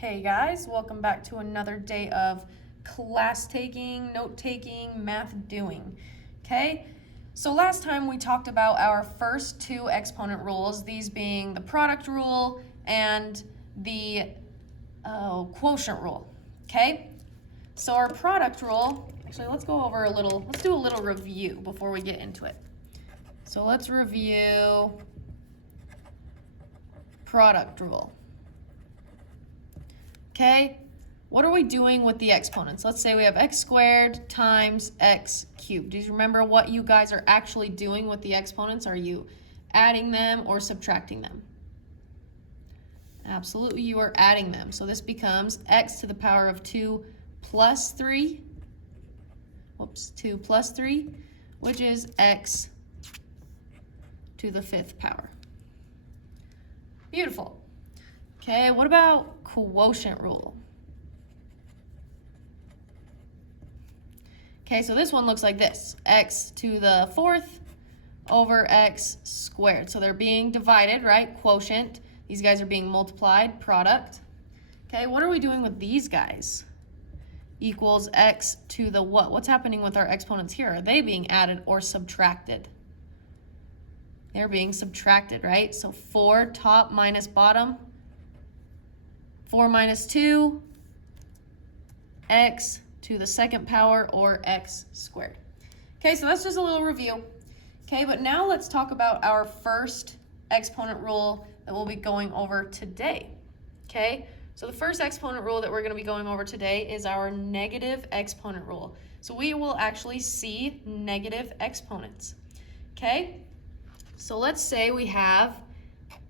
Hey guys, welcome back to another day of class taking, note taking, math doing. Okay, so last time we talked about our first two exponent rules, these being the product rule and the quotient rule. Okay, so our product rule, actually let's do a little review before we get into it. So let's review product rule. Okay, what are we doing with the exponents? Let's say we have x squared times x cubed. Do you remember what you guys are actually doing with the exponents? Are you adding them or subtracting them? Absolutely, you are adding them. So this becomes x to the power of 2 plus 3, 2 plus 3, which is x to the 5th power. Beautiful. Okay, what about quotient rule? Okay, so this one looks like this. X to the 4th over x squared. So they're being divided, right? Quotient. These guys are being multiplied, product. Okay, what are we doing with these guys? Equals x to the what? What's happening with our exponents here? Are they being added or subtracted? They're being subtracted, right? So 4 top minus bottom. 4 minus 2, x to the 2nd power, or x squared. Okay, so that's just a little review. Okay, but now let's talk about our first exponent rule that we'll be going over today. Okay, so the first exponent rule that we're going to be going over today is our negative exponent rule. So we will actually see negative exponents. Okay, so let's say we have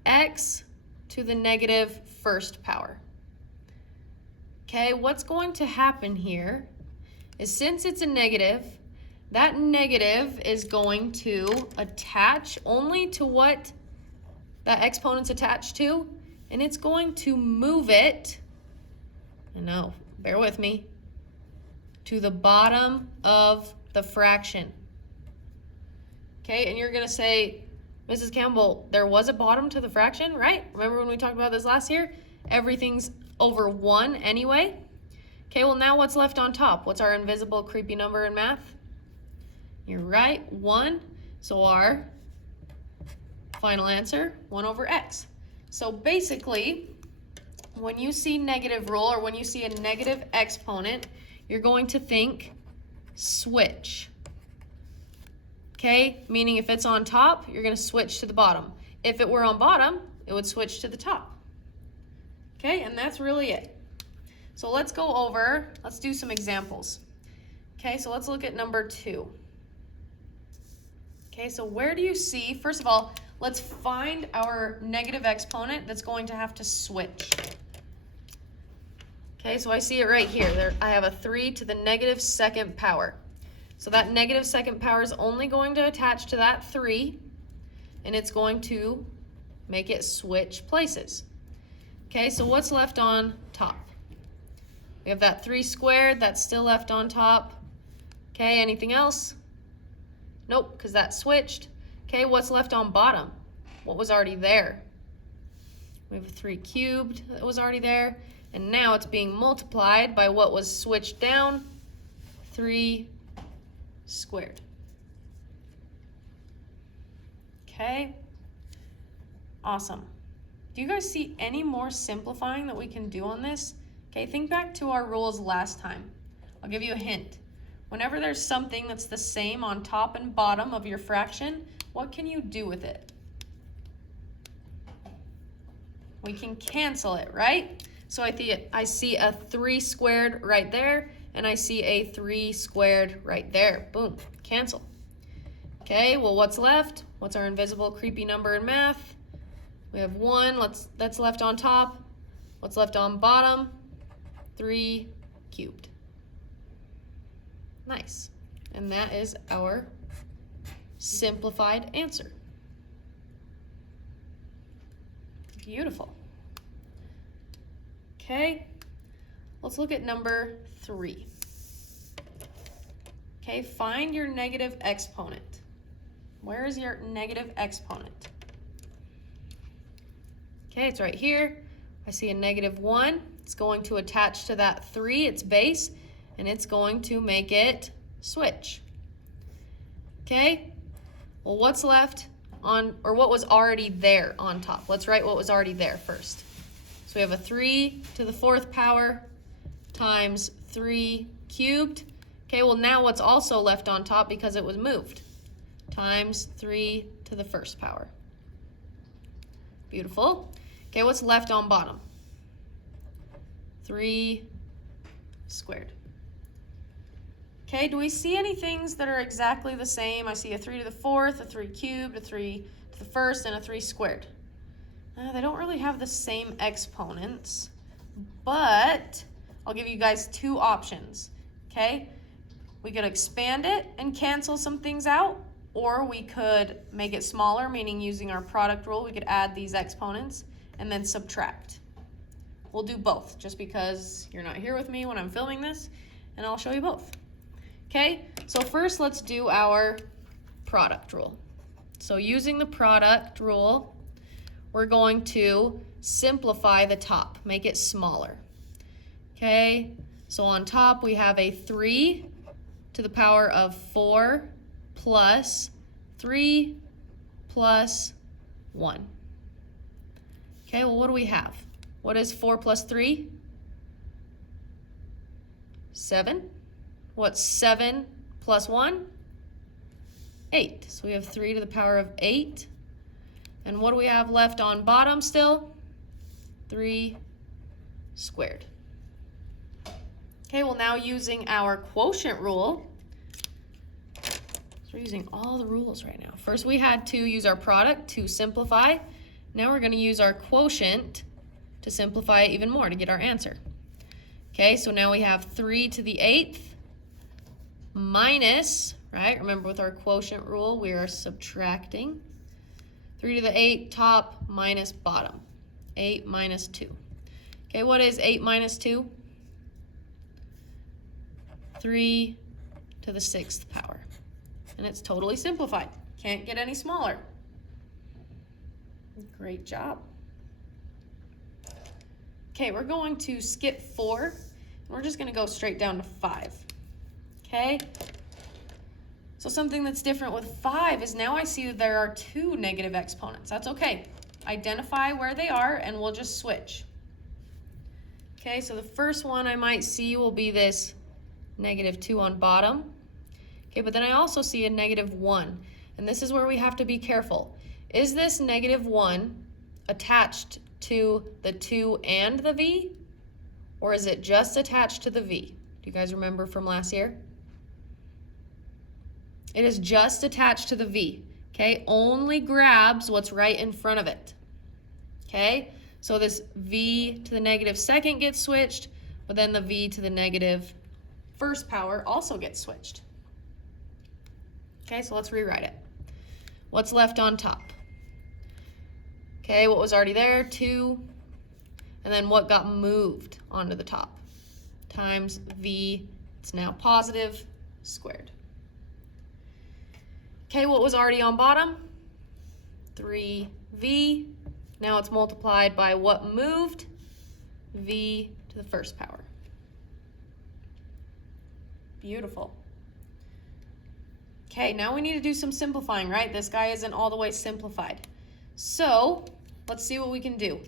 x to the negative 1st power. Okay, what's going to happen here is since it's a negative, that negative is going to attach only to what that exponent's attached to, and it's going to move it, I know, bear with me, to the bottom of the fraction. Okay, and you're going to say, Mrs. Campbell, there was a bottom to the fraction, right? Remember when we talked about this last year? Everything's over 1 anyway. Okay, well now what's left on top? What's our invisible creepy number in math? You're right, 1. So our final answer, 1 over x. So basically, when you see negative rule or when you see a negative exponent, you're going to think switch. Okay, meaning if it's on top, you're going to switch to the bottom. If it were on bottom, it would switch to the top. Okay, and that's really it. So let's do some examples. Okay, so let's look at number 2. Okay, so where do you see, first of all, let's find our negative exponent that's going to have to switch. Okay, so I see it right here. There, I have a 3 to the negative 2nd power. So that negative 2nd power is only going to attach to that 3, and it's going to make it switch places. Okay, so what's left on top? We have that 3 squared, that's still left on top. Okay, anything else? Nope, because that switched. Okay, what's left on bottom? What was already there? We have a 3 cubed that was already there, and now it's being multiplied by what was switched down, 3 squared. Okay, awesome. Do you guys see any more simplifying that we can do on this? Okay, think back to our rules last time. I'll give you a hint. Whenever there's something that's the same on top and bottom of your fraction, what can you do with it? We can cancel it, right? So I see a 3 squared right there, and I see a 3 squared right there. Boom, cancel. Okay, well what's left? What's our invisible creepy number in math? We have 1, that's left on top. What's left on bottom? 3 cubed. Nice. And that is our simplified answer. Beautiful. Okay, let's look at number 3. Okay, find your negative exponent. Where is your negative exponent? Okay, it's right here. I see a -1. It's going to attach to that 3, its base, and it's going to make it switch. Okay? Well, what's left on, or what was already there on top? Let's write what was already there first. So we have a 3 to the 4th power times 3 cubed. Okay, well now what's also left on top because it was moved? Times 3 to the 1st power. Beautiful. Okay, what's left on bottom? 3 squared. Okay, do we see any things that are exactly the same? I see a 3 to the 4th, a 3 cubed, a 3 to the 1st, and a 3 squared. They don't really have the same exponents, but I'll give you guys 2 options, okay? We could expand it and cancel some things out, or we could make it smaller, meaning using our product rule, we could add these exponents and then subtract. We'll do both, just because you're not here with me when I'm filming this, and I'll show you both. Okay, so first let's do our product rule. So using the product rule, we're going to simplify the top, make it smaller. Okay, so on top we have a 3 to the power of 4 plus 3 plus 1. Okay, well what do we have? What is 4 plus 3? 7. What's 7 plus 1? 8. So we have 3 to the power of 8. And what do we have left on bottom still? 3 squared. Okay, well now using our quotient rule, so we're using all the rules right now. First we had to use our product to simplify. Now we're going to use our quotient to simplify it even more to get our answer. Okay, so now we have 3 to the 8th minus, right? Remember with our quotient rule, we are subtracting. 3 to the 8th top minus bottom. 8 minus 2. Okay, what is 8 minus 2? 3 to the 6th power. And it's totally simplified. Can't get any smaller. Great job. Okay, we're going to skip 4. And we're just going to go straight down to 5. Okay? So something that's different with 5 is now I see that there are 2 negative exponents. That's okay. Identify where they are and we'll just switch. Okay, so the first one I might see will be this -2 on bottom. Okay, but then I also see a -1. And this is where we have to be careful. Is this -1 attached to the 2 and the v? Or is it just attached to the v? Do you guys remember from last year? It is just attached to the v, okay? Only grabs what's right in front of it, okay? So this v to the -2nd gets switched, but then the v to the -1st power also gets switched. Okay, so let's rewrite it. What's left on top? Okay, what was already there? 2. And then what got moved onto the top? Times v, it's now positive, squared. Okay, what was already on bottom? 3v. Now it's multiplied by what moved? V to the 1st power. Beautiful. Okay, now we need to do some simplifying, right? This guy isn't all the way simplified. So let's see what we can do.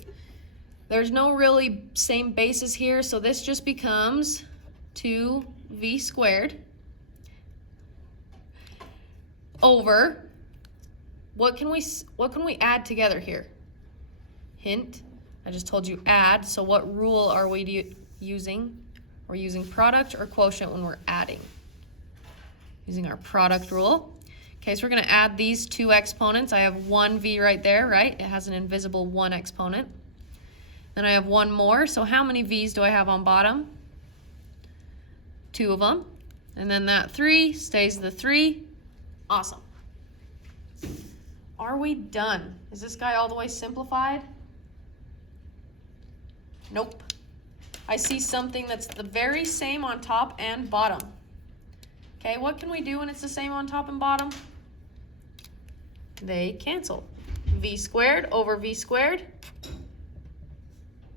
There's no really same basis here, so this just becomes 2v squared over, what can we add together here? Hint, I just told you add, so what rule are we using? We're using product or quotient when we're adding. Using our product rule. Okay, so we're gonna add these 2 exponents. I have 1v right there, right? It has an invisible 1 exponent. Then I have 1 more, so how many v's do I have on bottom? 2 of them. And then that 3 stays the 3. Awesome. Are we done? Is this guy all the way simplified? Nope. I see something that's the very same on top and bottom. Okay, what can we do when it's the same on top and bottom? They cancel. V squared over V squared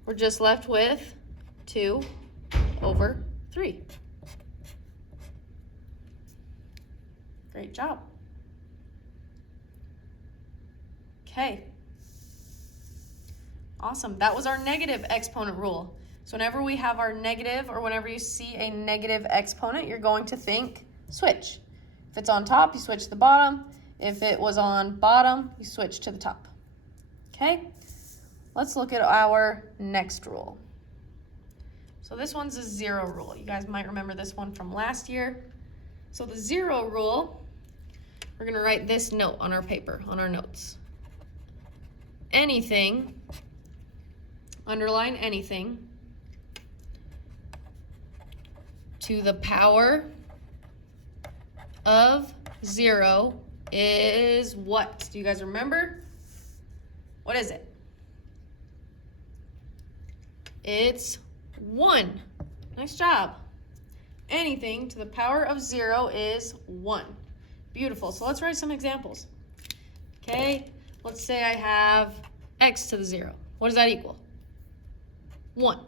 we're just left with 2 over 3. Great job. Okay. Awesome. That was our negative exponent rule. So whenever we have our negative, or whenever you see a negative exponent, you're going to think switch. If it's on top, you switch to the bottom. If it was on bottom, you switch to the top. Okay? Let's look at our next rule. So this one's a 0 rule. You guys might remember this one from last year. So the 0 rule, we're going to write this note on our paper, on our notes. Anything, underline anything, to the power of 0 is what? Do you guys remember? What is it? It's 1. Nice job. Anything to the power of 0 is 1. Beautiful. So let's write some examples. Okay, let's say I have x to the 0. What does that equal? 1.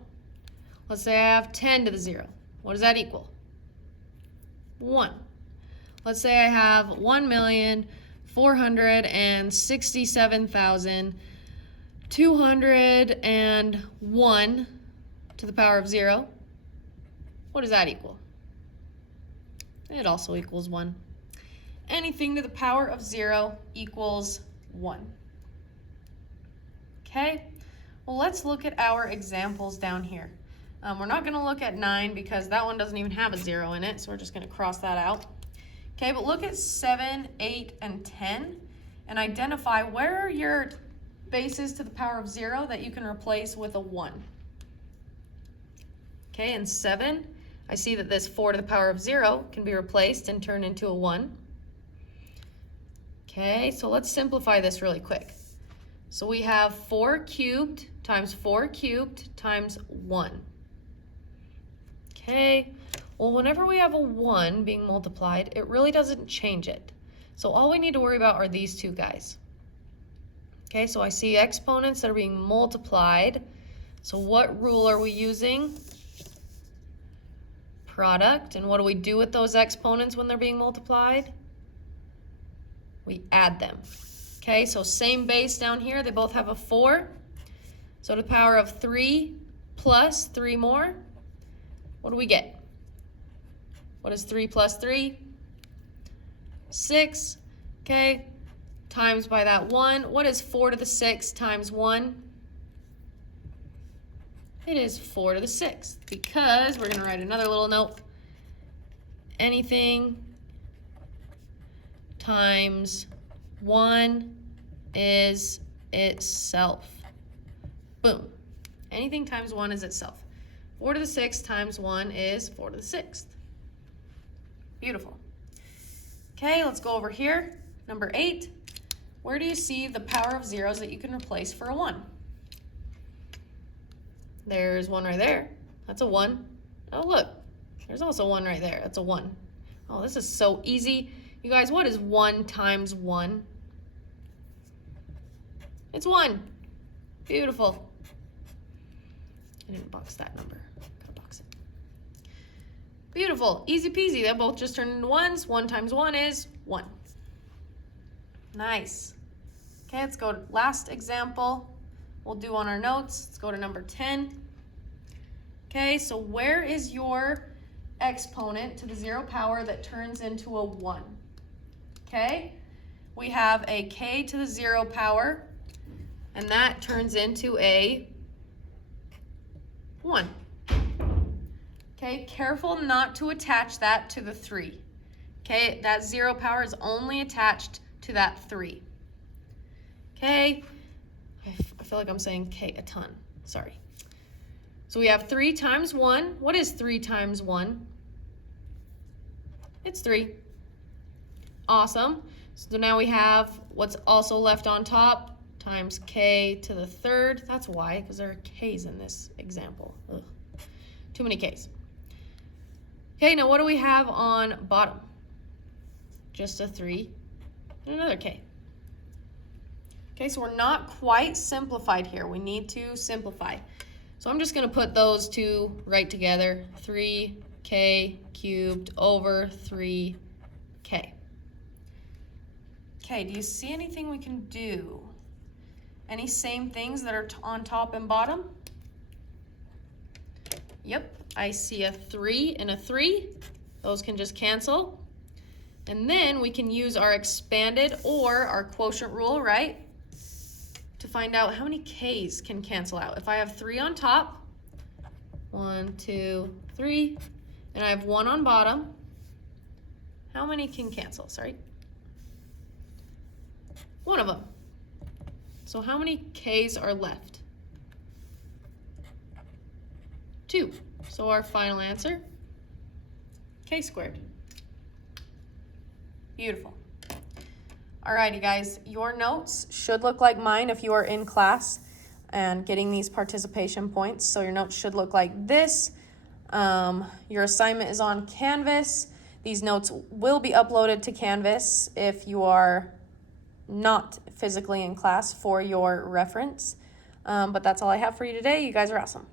Let's say I have 10 to the 0. What does that equal? 1. Let's say I have 1,467,201 to the power of 0. What does that equal? It also equals 1. Anything to the power of 0 equals 1. Okay, well, let's look at our examples down here. We're not going to look at 9 because that one doesn't even have a 0 in it, so we're just going to cross that out. Okay, but look at 7, 8, and 10 and identify where are your bases to the power of 0 that you can replace with a 1. Okay, in 7, I see that this 4 to the power of 0 can be replaced and turned into a 1. Okay, so let's simplify this really quick. So we have 4 cubed times 4 cubed times 1. Okay, well, whenever we have a 1 being multiplied, it really doesn't change it. So all we need to worry about are these two guys. Okay, so I see exponents that are being multiplied. So what rule are we using? Product. And what do we do with those exponents when they're being multiplied? We add them. Okay, so same base down here. They both have a 4. So to the power of 3 plus 3 more, what do we get? What is 3 plus 3? 6. Okay, times by that 1. What is 4 to the 6 times 1? It is 4 to the 6th, because we're going to write another little note. Anything times 1 is itself. Boom. Anything times 1 is itself. 4 to the 6th times 1 is 4 to the 6th. Beautiful. Okay, let's go over here. Number 8. Where do you see the power of zeros that you can replace for a 1? There's 1 right there. That's a 1. Oh, look. There's also 1 right there. That's a 1. Oh, this is so easy. You guys, what is 1 times 1? It's 1. Beautiful. I didn't box that number. Gotta box it. Beautiful. Easy peasy. They both just turn into 1s. 1 times 1 is 1. Nice. Okay, let's go to last example we'll do on our notes. Let's go to number 10. Okay, so where is your exponent to the 0 power that turns into a 1? Okay, we have a k to the 0 power, and that turns into a 1. Okay, careful not to attach that to the 3. Okay, that 0 power is only attached to that 3. Okay, I feel like I'm saying k a ton. Sorry. So we have 3 times 1. What is 3 times 1? It's 3. Awesome. So now we have what's also left on top times k to the 3rd. That's why, because there are k's in this example. Ugh. Too many k's. Okay, now what do we have on bottom? Just a 3 and another k. Okay, so we're not quite simplified here. We need to simplify. So I'm just going to put those two right together. 3k cubed over 3k. Okay, do you see anything we can do? Any same things that are on top and bottom? Yep, I see a 3 and a 3. Those can just cancel. And then we can use our expanded or our quotient rule, right? To find out how many k's can cancel out. If I have 3 on top, 1, 2, 3, and I have 1 on bottom, how many can cancel? Sorry. One of them. So how many k's are left? 2. So our final answer, k squared. Beautiful. Alrighty guys, your notes should look like mine if you are in class and getting these participation points. So your notes should look like this. Your assignment is on Canvas. These notes will be uploaded to Canvas if you are not physically in class for your reference. But that's all I have for you today. You guys are awesome.